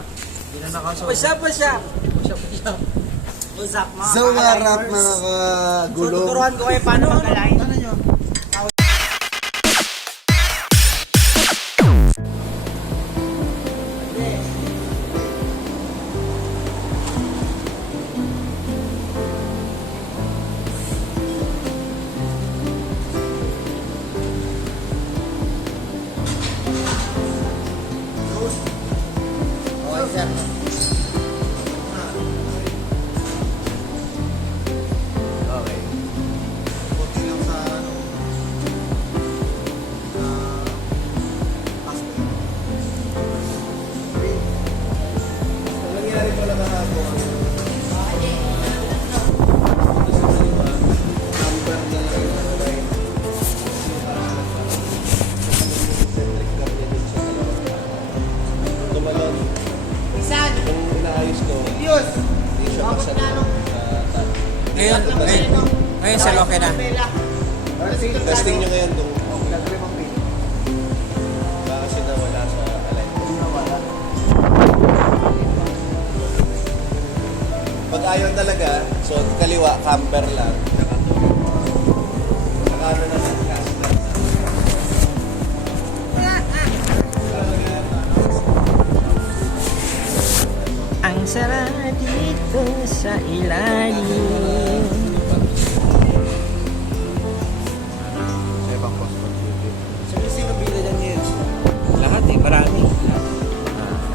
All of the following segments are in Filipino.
Hindi na nakasok. Push up. Push up. Mga So, harap mga So, kagulong. tuturuan ko kayo paano mag-align. Ano nyo? Okay, sir. Okay. Kunti lang sa ano. Pastor. Ang nangyari pala kahapon. Number na lang yung nalagay. Centric card niya dun sa kalawa. Tumalon. Kung inaayos ko, hindi siya masalong sa Ngayon, sir, okay na. testing nyo ngayon nung kasi nawala sa alignment. Pag ayaw talaga, so kaliwa, camber lang. Saka ano na lang, caster. Ang sarap dito sa ilalim. Ibang passport duty. Sino bida dyan ngayon? Lahat marami.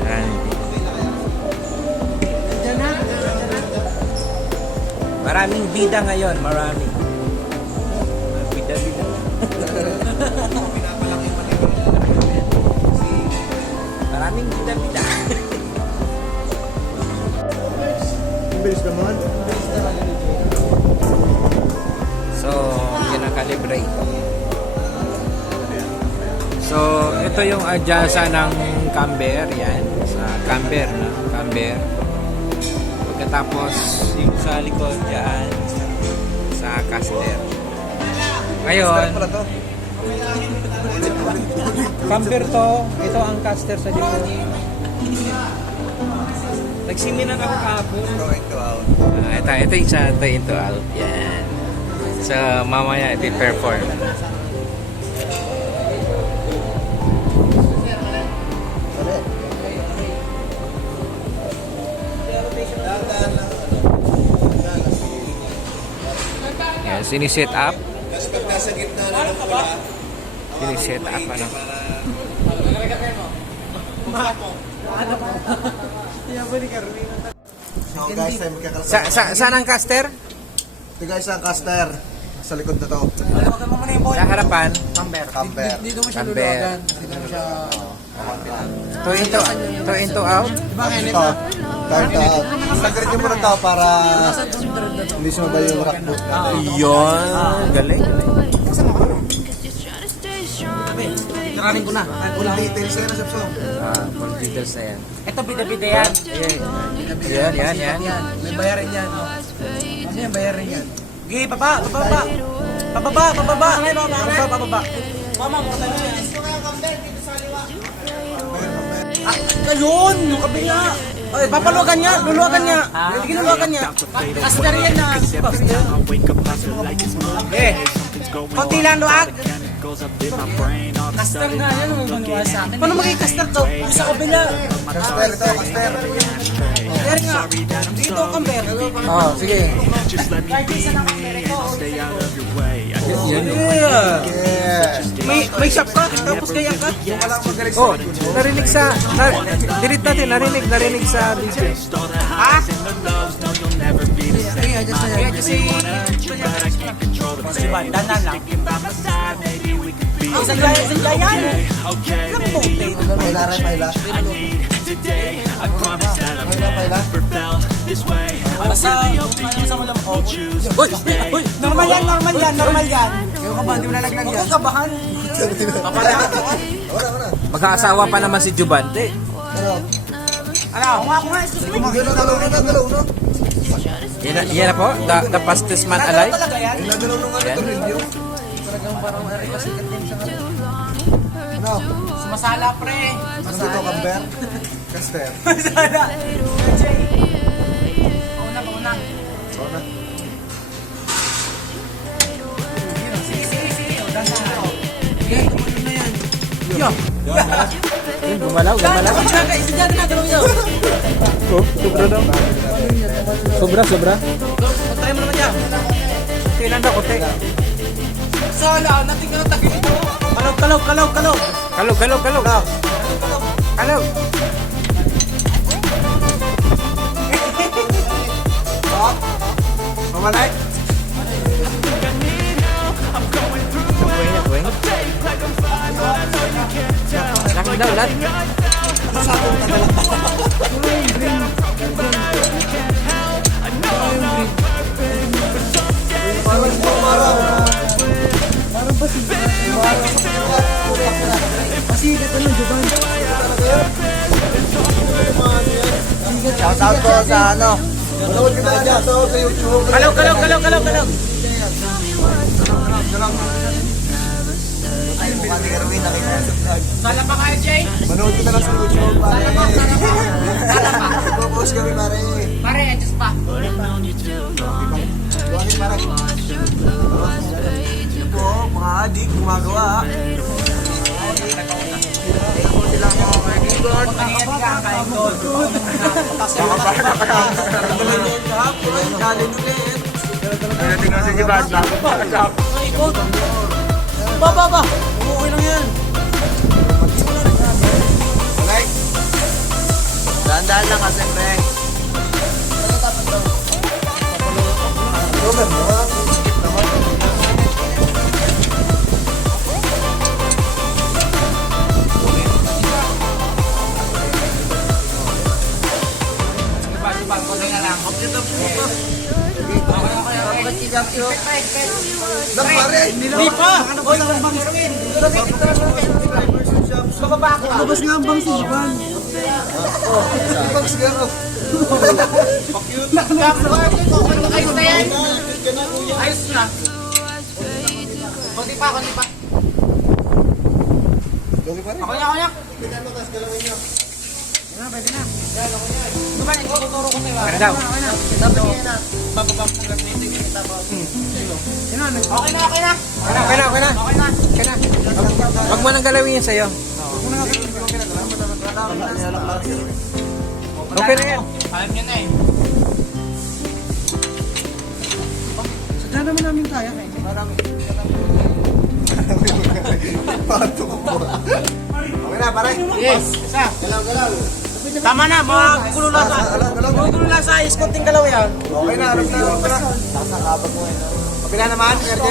Marami. Maraming bida ngayon, marami. Bida. Maraming bida. Ang bilis naman. So, kinakalibrate. So, ito yung adjasa ng camber, yan. Sa camber, no? Camber. Pagkatapos, yung sa likod, yan. Sa caster. Ngayon, camber to. Ito ang caster sa likod. Nagsiminan ako kahapon. Going to out. Ito yung sa into out. Yan. So, mamaya i-perform. Yan, siniset up. Kasi pag nasa gitna na ng pula, Siniset up, ano. so guys, tayo magkakaroon. Saan ang caster? Ito guys, ang caster. Sa likod na to. Sa harapan. Camber. Dito mo siya Camber. luluwagan. Dito mo siya... To into out. Ito. Turn to out. Sagrit nyo muna to para hindi sumabay yung rock boot natin. Yun. Galing. Narating ko na. Full details yan, Sapso. Full details na yan. Ito, bida-bida yan. Yan. May bayarin yan. Ano yan, bayarin yan? Okay, baba. Pababa. Mama, mo tayo yan. Ayun, yung kabila. Ay, papaluwagan niya, luluwagan niya. Hindi luluwagan niya. Caster yan na. Konti lang luwag. Caster nga yan, may manuwa sa akin. Paano maging caster to? Sa kabila. Caster ito, caster. Kaya nga, dito ang camber. Oh, sige. Kahit isa na camber ito. Yeah. Yeah. May shop ka, tapos kaya ka. Oh, narinig sa... Delete natin, narinig sa DJ. Ha? Kaya kasi... Danan lang. Isang gaya yan. Ilang bote. Paila. Basta, sa mo lang ako. Uy! Normal yan. Kaya ka ba, hindi mo nalaglag yan. Huwag kabahan. Mag-aasawa pa naman si Jubante. Ako nga. Dalaw na. Yan na po, the fastest man alive. Talaga yan. Dalaw na nga Yan. ito review. Talagang parang kasi katin sa Ano? Masala, pre. Ano dito, Camber? Caster. Masala. Pauna, pauna. Oo na. Sige, sige, sige. O, dandan. Sige, tumalun na yan. Yo. Gumalaw, gumalaw. Isa dyan na, galaw yun. Oh, sobra daw. Sobra, sobra. Patay mo naman dyan. Kailan daw, kote? Masala, nating ka na tagin ito. Kalog, kalog, kalog, kalog. Kalog, kalog, kalog. Kalog. Mamalay. Nabuhay, nabuhay. Laki daw, lahat. Parang parang. Shout out ko sa ano. Manood kita na dyan sa YouTube. Kalog, kalog, kalog, kalog, kalog. Ay, mukha ni Erwin nakita sa vlog. Sala pa kayo, Jay. Manood kita na sa YouTube, pare. Post kami, pare. Pare, adjust pa. Buwagin, pare. Ito po, mga adik, gumagawa. Ito sila mga kaibigan. Kanina ka, kain doon. Galing ulit. Ikot. Ba, ba, ba. Okay lang yan. Like. Dahan-dahan lang kasi, pre. Robert, skip naman. Lang, pare. Hindi pa. Oy, ang bang Erwin. Bababa ako. Labas nga ang bang sipan. Oh, ibang sigaro. Ayos na yan. Ayos na. Kunti pa, kunti pa. Dogi pa rin. Ako na, ako na. Pwede na. Diba, nagtuturo ko tayo. Ano daw? Dapat yan na. Bababa mo lang nito yung tapos. Okay na, okay na. Okay na, okay na. Okay na. Okay na. Huwag mo nang galawin yan sa'yo. Okay na yan. Alam nyo na eh. Sadya naman namin kaya. Marami. Pato ko po. Okay na, pare. Yes. Isa. Galaw. Tama na, mga gulo lang sa... Mga gulo lang sa iskonting galaw yan. Okay na, alam na. Nakakabag mo yun. Kapila naman, RJ.